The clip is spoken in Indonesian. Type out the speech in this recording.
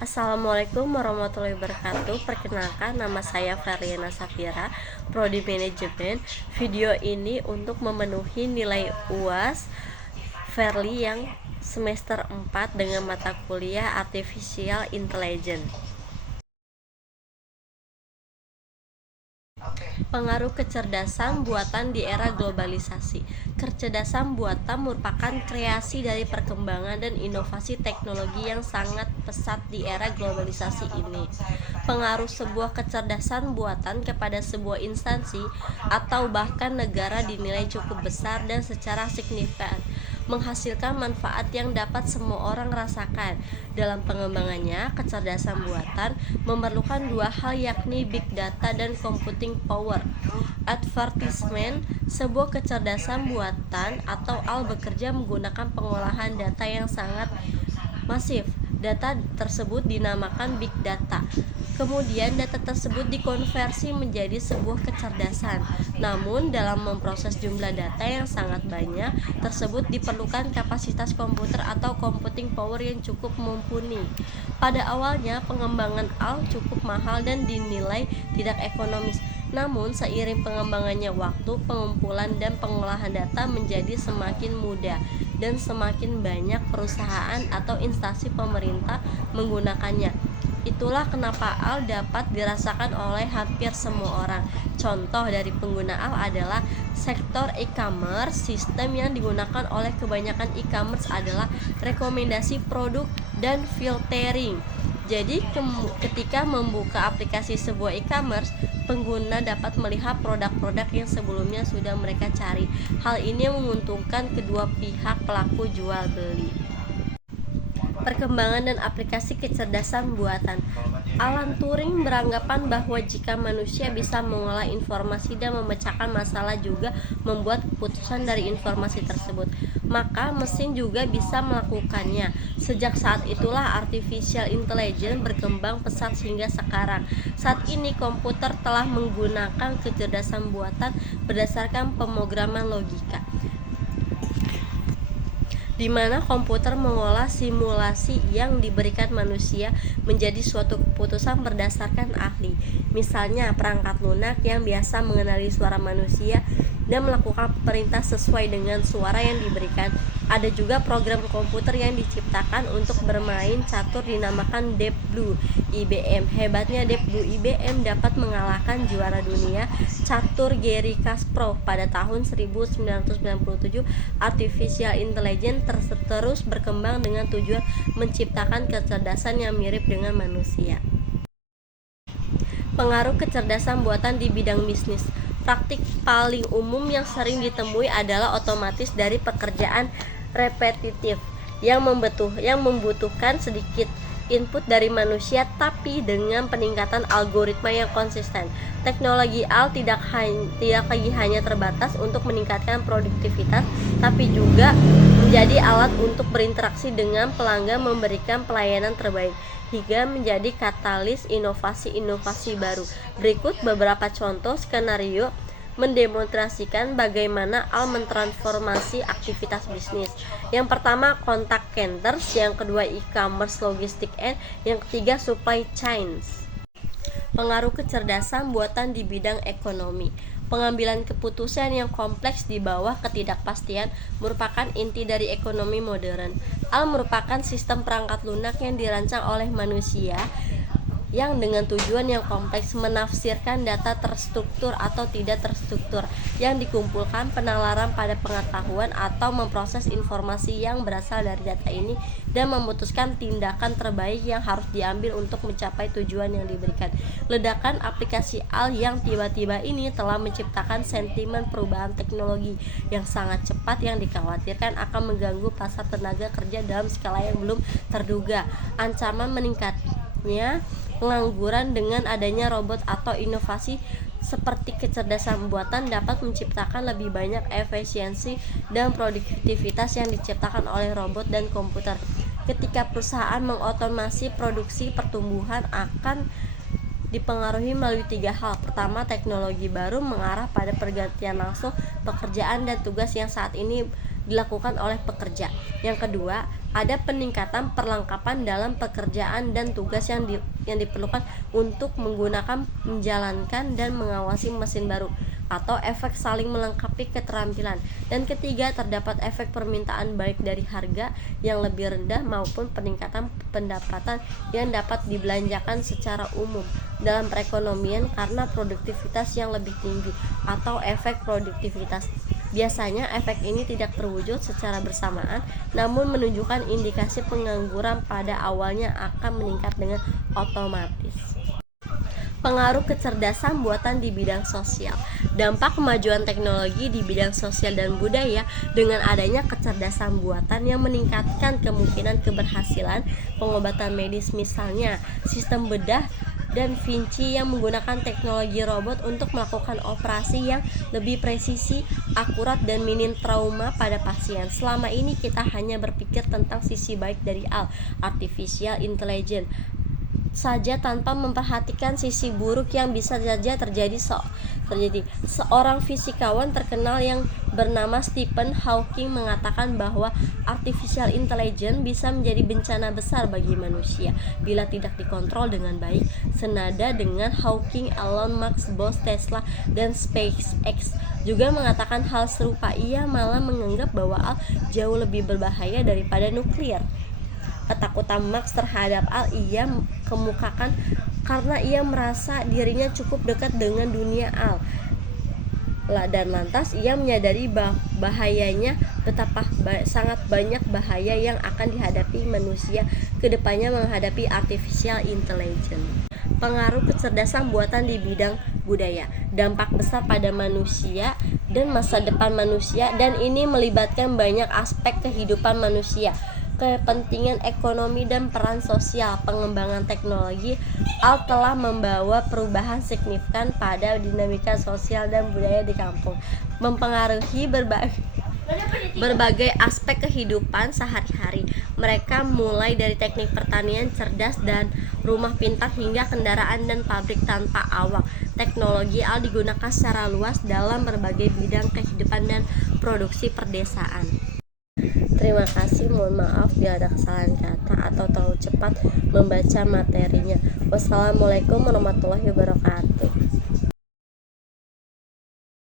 Assalamualaikum warahmatullahi wabarakatuh. Perkenalkan, nama saya Fariana Safira, Prodi Manajemen. Video ini untuk memenuhi nilai UAS Verli yang semester 4 dengan mata kuliah Artificial Intelligence. Pengaruh kecerdasan buatan di era globalisasi. Kecerdasan buatan merupakan kreasi dari perkembangan dan inovasi teknologi yang sangat pesat di era globalisasi ini. Pengaruh sebuah kecerdasan buatan kepada sebuah instansi atau bahkan negara dinilai cukup besar dan secara signifikan menghasilkan manfaat yang dapat semua orang rasakan. Dalam pengembangannya, kecerdasan buatan memerlukan dua hal, yakni big data dan computing power. Advertisement, sebuah kecerdasan buatan atau bekerja menggunakan pengolahan data yang sangat masif. Data tersebut dinamakan big data. Kemudian data tersebut dikonversi menjadi sebuah kecerdasan. Namun dalam memproses jumlah data yang sangat banyak tersebut diperlukan kapasitas komputer atau computing power yang cukup mumpuni. Pada awalnya pengembangan cukup mahal dan dinilai tidak ekonomis. Namun seiring pengembangannya waktu, pengumpulan dan pengolahan data menjadi semakin mudah dan semakin banyak perusahaan atau instansi pemerintah menggunakannya. Itulah kenapa dapat dirasakan oleh hampir semua orang. Contoh dari pengguna adalah sektor e-commerce. Sistem yang digunakan oleh kebanyakan e-commerce adalah rekomendasi produk dan filtering. Jadi ketika membuka aplikasi sebuah e-commerce, pengguna dapat melihat produk-produk yang sebelumnya sudah mereka cari. Hal ini menguntungkan kedua pihak pelaku jual beli. Perkembangan dan aplikasi kecerdasan buatan. Alan Turing beranggapan bahwa jika manusia bisa mengolah informasi dan memecahkan masalah juga membuat keputusan dari informasi tersebut, maka mesin juga bisa melakukannya. Sejak saat itulah artificial intelligence berkembang pesat hingga sekarang. Saat ini komputer telah menggunakan kecerdasan buatan berdasarkan pemrograman logika, di mana komputer mengolah simulasi yang diberikan manusia menjadi suatu keputusan berdasarkan ahli. Misalnya perangkat lunak yang biasa mengenali suara manusia dan melakukan perintah sesuai dengan suara yang diberikan. Ada juga program komputer yang diciptakan untuk bermain catur dinamakan Deep Blue IBM. Hebatnya Deep Blue IBM dapat mengalahkan juara dunia catur Garry Kasparov pada tahun 1997. Artificial intelligence terus berkembang dengan tujuan menciptakan kecerdasan yang mirip dengan manusia. Pengaruh kecerdasan buatan di bidang bisnis. Praktik paling umum yang sering ditemui adalah otomatis dari pekerjaan repetitif yang membutuhkan sedikit input dari manusia tapi dengan peningkatan algoritma yang konsisten. Teknologi tidak lagi hanya terbatas untuk meningkatkan produktivitas, tapi juga menjadi alat untuk berinteraksi dengan pelanggan, memberikan pelayanan terbaik, hingga menjadi katalis inovasi-inovasi baru. Berikut beberapa contoh skenario mendemonstrasikan bagaimana mentransformasi aktivitas bisnis. Yang pertama, contact centers, yang kedua e-commerce, logistik, and yang ketiga supply chains. Pengaruh kecerdasan buatan di bidang ekonomi. Pengambilan keputusan yang kompleks di bawah ketidakpastian merupakan inti dari ekonomi modern. Merupakan sistem perangkat lunak yang dirancang oleh manusia yang dengan tujuan yang kompleks menafsirkan data terstruktur atau tidak terstruktur yang dikumpulkan, penalaran pada pengetahuan atau memproses informasi yang berasal dari data ini dan memutuskan tindakan terbaik yang harus diambil untuk mencapai tujuan yang diberikan. Ledakan aplikasi yang tiba-tiba ini telah menciptakan sentimen perubahan teknologi yang sangat cepat yang dikhawatirkan akan mengganggu pasar tenaga kerja dalam skala yang belum terduga. Ancaman meningkatnya pengangguran dengan adanya robot atau inovasi seperti kecerdasan buatan dapat menciptakan lebih banyak efisiensi dan produktivitas yang diciptakan oleh robot dan komputer. Ketika perusahaan mengotomasi produksi, pertumbuhan akan dipengaruhi melalui tiga hal. Pertama, teknologi baru mengarah pada pergantian langsung pekerjaan dan tugas yang saat ini dilakukan oleh pekerja. Yang kedua, ada peningkatan perlengkapan dalam pekerjaan dan tugas yang diperlukan untuk menggunakan, menjalankan, dan mengawasi mesin baru, atau efek saling melengkapi keterampilan. Dan ketiga, terdapat efek permintaan baik dari harga yang lebih rendah maupun peningkatan pendapatan yang dapat dibelanjakan secara umum dalam perekonomian karena produktivitas yang lebih tinggi, atau efek produktivitas. Biasanya efek ini tidak terwujud secara bersamaan, namun menunjukkan indikasi pengangguran pada awalnya akan meningkat dengan otomatis. Pengaruh kecerdasan buatan di bidang sosial. Dampak kemajuan teknologi di bidang sosial dan budaya dengan adanya kecerdasan buatan yang meningkatkan kemungkinan keberhasilan pengobatan medis, misalnya sistem bedah dan Vinci yang menggunakan teknologi robot untuk melakukan operasi yang lebih presisi, akurat, dan minim trauma pada pasien. Selama ini kita hanya berpikir tentang sisi baik dari artificial intelligence saja tanpa memperhatikan sisi buruk yang bisa saja terjadi. Seorang fisikawan terkenal yang bernama Stephen Hawking mengatakan bahwa artificial intelligence bisa menjadi bencana besar bagi manusia bila tidak dikontrol dengan baik. Senada dengan Hawking, Elon Musk, bos Tesla dan SpaceX juga mengatakan hal serupa. Ia malah menganggap bahwa jauh lebih berbahaya daripada nuklir. Ketakutan Max terhadap ia kemukakan karena ia merasa dirinya cukup dekat dengan dunia dan lantas ia menyadari bahayanya, betapa sangat banyak bahaya yang akan dihadapi manusia kedepannya menghadapi artificial intelligence. Pengaruh kecerdasan buatan di bidang budaya. Dampak besar pada manusia dan masa depan manusia, dan ini melibatkan banyak aspek kehidupan manusia, kepentingan ekonomi, dan peran sosial. Pengembangan teknologi telah membawa perubahan signifikan pada dinamika sosial dan budaya di kampung, mempengaruhi berbagai aspek kehidupan sehari-hari. Mereka mulai dari teknik pertanian cerdas dan rumah pintar hingga kendaraan dan pabrik tanpa awak. Teknologi digunakan secara luas dalam berbagai bidang kehidupan dan produksi perdesaan. Terima kasih, mohon maaf bila ada kesalahan kata atau terlalu cepat membaca materinya. Wassalamualaikum warahmatullahi wabarakatuh.